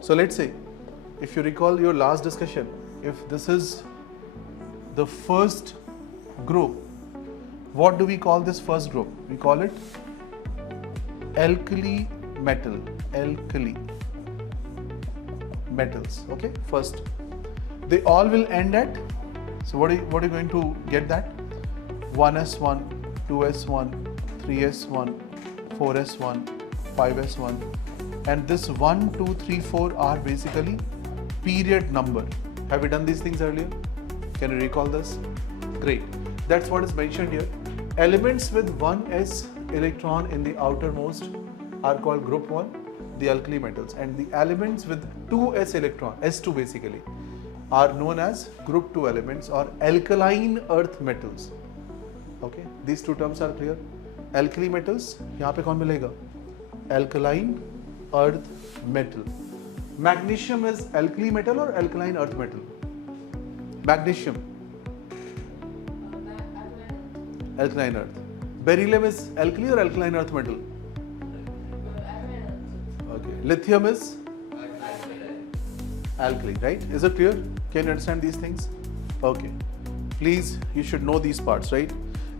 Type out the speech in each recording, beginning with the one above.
So let's say, if you recall your last discussion, if this is the first group, what do we call this first group? We call it alkali metal, alkali metals. Okay, first they all will end at, so what are you going to get that? 1s1, 2s1, 3s1, 4s1, 5s1, and this 1, 2, 3, 4 are basically period number. Have we done these things earlier? Can you recall this? Great. That's what is mentioned here. Elements with 1s electron in the outermost are called group 1, the alkali metals, and the elements with 2s electron, S2 basically, are known as group 2 elements or alkaline earth metals. Okay, these two terms are clear. Alkali metals, यहाँ पे कौन मिलेगा? Alkaline earth metal. Magnesium is alkali metal or alkaline earth metal? Magnesium, alkaline earth. Beryllium is alkali or alkaline earth metal? Okay. Lithium is alkali, right? Is it clear? Can you understand these things? Okay. Please, you should know these parts, right?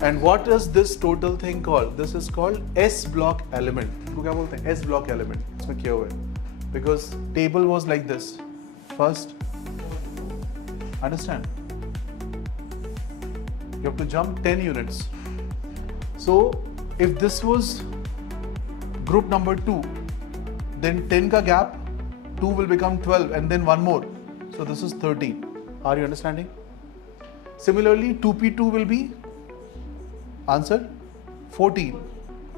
And what is this total thing called? This is called S block element. इसको क्या बोलते हैं? S block element. इसमें क्या हुआ है? Because table was like this. First, understand? You have to jump 10 units. So, if this was group number 2, then 10 ka gap, 2 will become 12 and then one more. So, this is 13. Are you understanding? Similarly, 2p2 will be, answer, 14.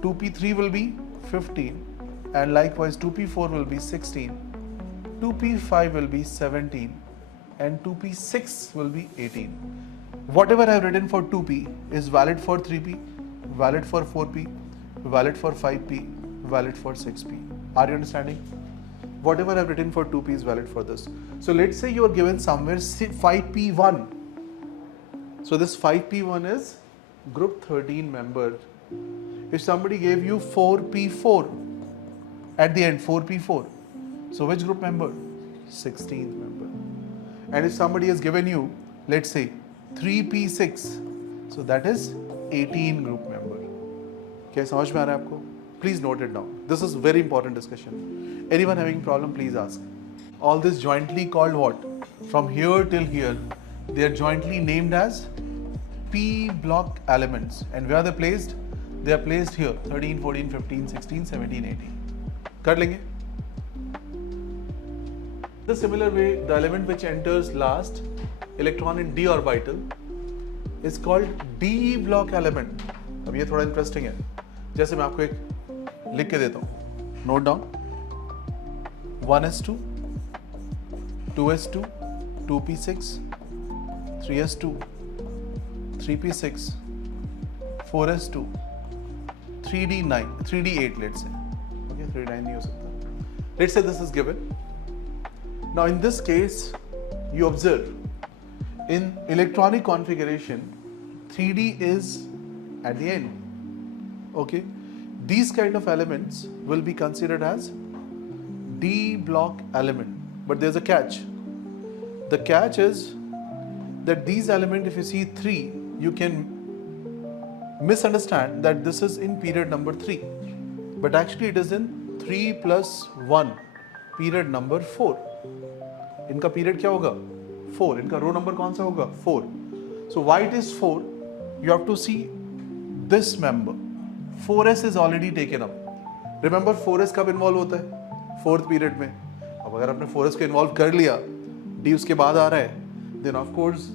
2p3 will be 15. And likewise 2p4 will be 16, 2p5 will be 17, and 2p6 will be 18. Whatever I have written for 2p is valid for 3p, valid for 4p, valid for 5p, valid for 6p. Are you understanding? Whatever I have written for 2p is valid for this. So let's say you are given somewhere 5p1. So this 5p1 is group 13 member. If somebody gave you 4p4, at the end 4p4, so which group member? 16th member. And if somebody has given you, let's say 3p6, so that is 18 group member. क्या समझ में आ रहा है आपको? Please note it down. This is very important discussion. Anyone having problem, please ask. All this jointly called what? From here till here, they are jointly named as P block elements. And where are they placed? They are placed here, 13, 14, 15, 16, 17, 18. कर लेंगे. The similar way, the element which enters last electron in d orbital is called d block element. अब ये थोड़ा interesting है. जैसे मैं आपको एक लिख के देता हूँ. Note down. 1s2, 2s2, 2p6, 3s2, 3p6, 4s2, 3d9, 3d8 let's say. Okay, 3d9 नहीं हो सकता. Let's say this is given. Now in this case, you observe in electronic configuration, 3d is at the end. Okay, these kind of elements will be considered as d block element. But there's a catch. The catch is that these elements, if you see 3, you can misunderstand that this is in period number 3. But actually it is in 3 plus 1, period number 4. इनका period क्या होगा? 4. इनका row number कौन सा होगा? 4. So why it is 4? You have to see this member. 4s is already taken up. Remember 4s कब involve होता है? 4th period में. अब अगर आपने 4s को involve कर लिया, d उसके बाद आ रहा है, then of course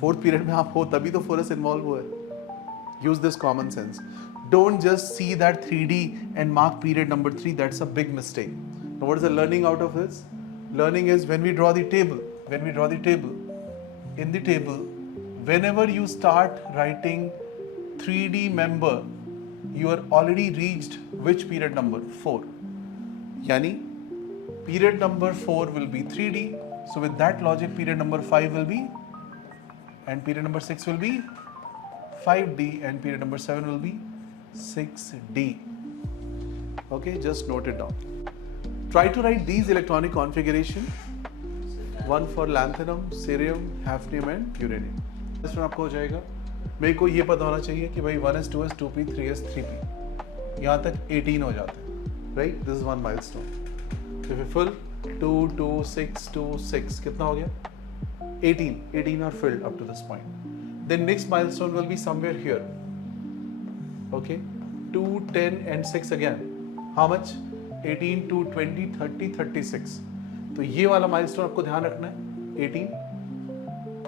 4th period में आप हो तभी तो 4s involve हुआ है. Use this common sense. Don't just see that 3D and mark period number 3. That's a big mistake. Now what is the learning out of this? Learning is when we draw the table, in the table, whenever you start writing 3D member, you are already reached which period number? 4. Yani, period number 4 will be 3D. So with that logic, period number 5 will be, and period number 6 will be 5D, and period number 7 will be 6D. Okay, just note it down. Try to write these electronic configuration. One for lanthanum, cerium, hafnium and uranium. इसमें आपको हो जाएगा, मेरे को ये पता होना चाहिए कि भाई 1s, 2s, 2p, 3s, 3p, यहाँ तक 18 हो जाते हैं, right? This is one milestone. So if you fill 2, 2, 6, 2, 6, कितना हो गया? 18 are filled up to this point. Then next milestone will be somewhere here. Okay, 2, 10 and 6 again. How much? 18, 2, 20, 30, 36. तो ये वाला milestone आपको ध्यान रखना है 18.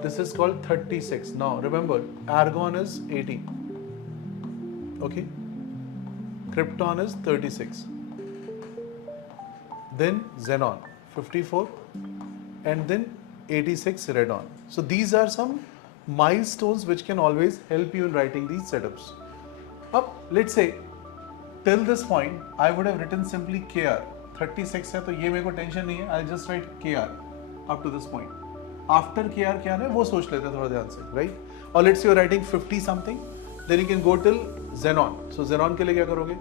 This is called 36. Now remember, argon is 18. Okay, krypton is 36. Then xenon 54, and then 86 radon. So these are some milestones which can always help you in writing these setups. Up, let's say till this point I would have written simply Kr. 36 है तो ये मेरे को tension नहीं है, I'll just write Kr up to this point. After Kr क्या है वो सोच लेते हैं थोड़ा ध्यान से, right? Or let's say you're writing 50 something, then you can go till xenon. So xenon के लिए क्या करोगे?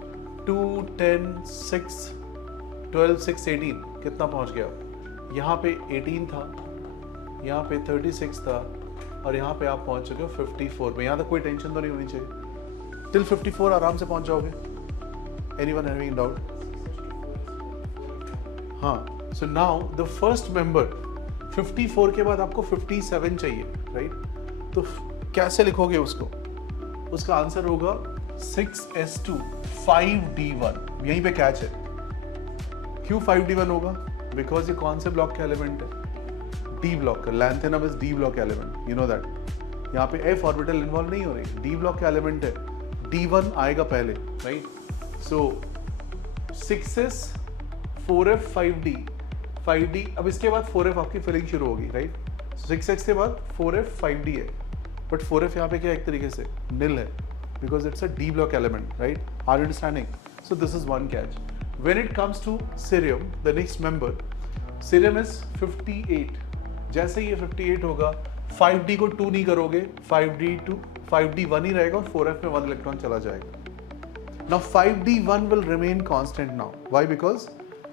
2, 10, 6, 12, 6, 18, कितना पहुंच गया? यहाँ पे 18 था, यहाँ पे 36 था, और यहाँ पे आप पहुंच चुके हो 54 में. यहाँ तक कोई टेंशन तो नहीं होनी चाहिए. Till 54 आराम से पहुंच जाओगे. Anyone having doubt? हाँ. So now the first member 54 के बाद आपको 57 चाहिए, right? तो कैसे लिखोगे उसको? उसका आंसर होगा 6s2 5d1. यहीं पे कैच है. क्यों 5d1 होगा? Because ये कौन से ब्लॉक का एलिमेंट है? D ब्लॉक का. Lanthanum is D block element. You know that. यहाँ पे F ऑर्बिटल इन्वॉल्व नहीं हो रही. D ब्लॉक का एलिमेंट है. D1 आएगा पहले, राइट? सो 6s 4f 5d 5d. अब इसके बाद 4f आपकी फिलिंग शुरू होगी, राइट? 6x के बाद 4f 5d है, बट 4f यहाँ पे क्या एक तरीके से nil है, because it's a D block element, right? Are you understanding? So this is one catch. When it comes to cerium, the next member, cerium is 58. जैसे ये 58 होगा, 5d को 2 नहीं करोगे, 5d 1 ही रहेगा और 4f में 1 इलेक्ट्रॉन चला जाएगा. Now 5d1 will remain constant now. Why? Because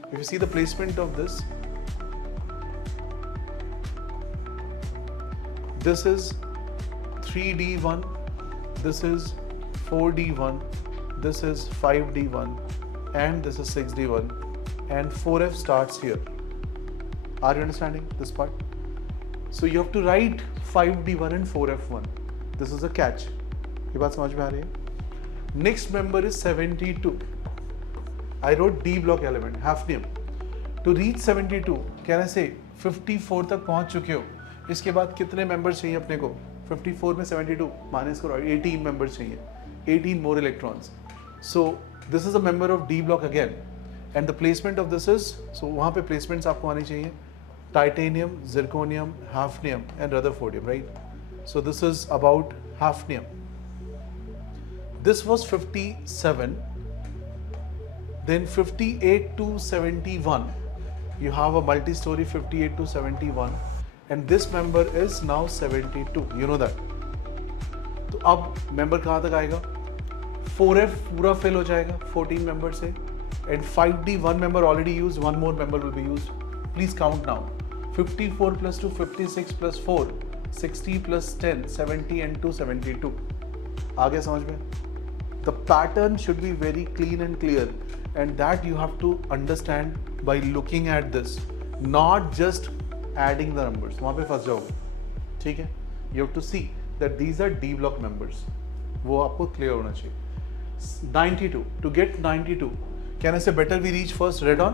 if you see the placement of this, this is 3d1, this is 4d1, this is 5d1, and this is 6d1, and 4f starts here. Are you understanding this part? So you have to write 5d1 and 4f1. This is a catch. ये बात समझ में आ रही है? Next member is 72. I wrote D block element, hafnium. To reach 72, can I say 54 तक पहुंच चुके हो? इसके बाद कितने members चाहिए अपने को? 54 में 72 माइनस करो, 18 members चाहिए. 18 more electrons. So this is a member of D block again. And the placement of this is, so वहाँ पे placements आपको आनी चाहिए. Titanium, zirconium, hafnium and rutherfordium, right? So this is about hafnium. This was 57, then 58 to 71. You have a multi-story 58 to 71, and this member is now 72. You know that. तो अब member कहाँ तक आएगा? 4f पूरा fill हो जाएगा 14 member से, and 5d 1 member already used, 1 more member will be used. Please count now. 54 plus 2, 56 plus 4, 60 plus 10, 70 and 2, 72. आ गया समझ में? The pattern should be very clean and clear, and that you have to understand by looking at this, not just adding the numbers. वहाँ पे फंस जाओगे, ठीक है? You have to see that these are D block members. वो आपको clear होना चाहिए. 92. To get 92, can I say better we reach first radon?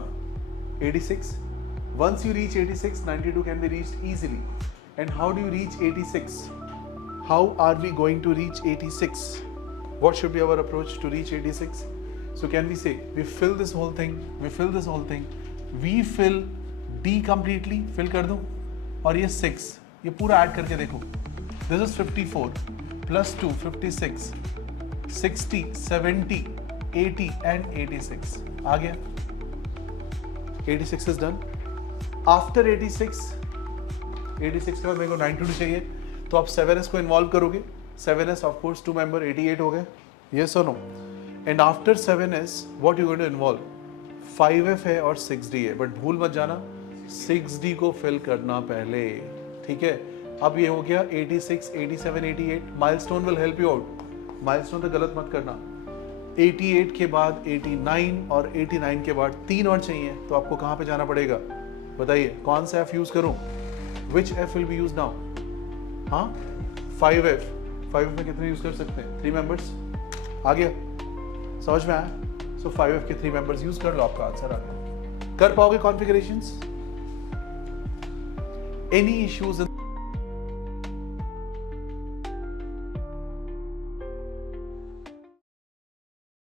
86. Once you reach 86, 92 can be reached easily. And how do you reach 86? How are we going to reach 86? What should be our approach to reach 86? So can we say, we fill this whole thing, we fill this whole thing, we fill D completely, fill कर दूँ, और ये 6, ये पूरा add करके देखो. This is 54, plus 2, 56, 60, 70, 80 and 86. आ गया? 86 is done. After 86 के बाद मेरे को 92 चाहिए, तो आप 7s को इन्वॉल्व करोगे. 7s of course 2 member 88 हो गए. Yes or no? And after 7s, what you going to involve? 5F है और 6D है, बट भूल मत जाना 6D को फिल करना पहले, ठीक है। अब ये हो गया 86, 87, 88, milestone will help you out, milestone तो गलत मत करना। 88 के बाद 89 और 89 के बाद 3 और चाहिए, तो आपको कहाँ पे जाना पड़ेगा बताइए, कौन सा F यूज करूं? Which F will be used now? हाँ 5F, 5F में कितने यूज कर सकते हैं? 3 मेंबर्स। आ गया, समझ में आया? सो 5F के 3 मेंबर्स यूज कर लो, आपका आंसर आ गया। कर पाओगे कॉन्फ़िगरेशंस? Any issues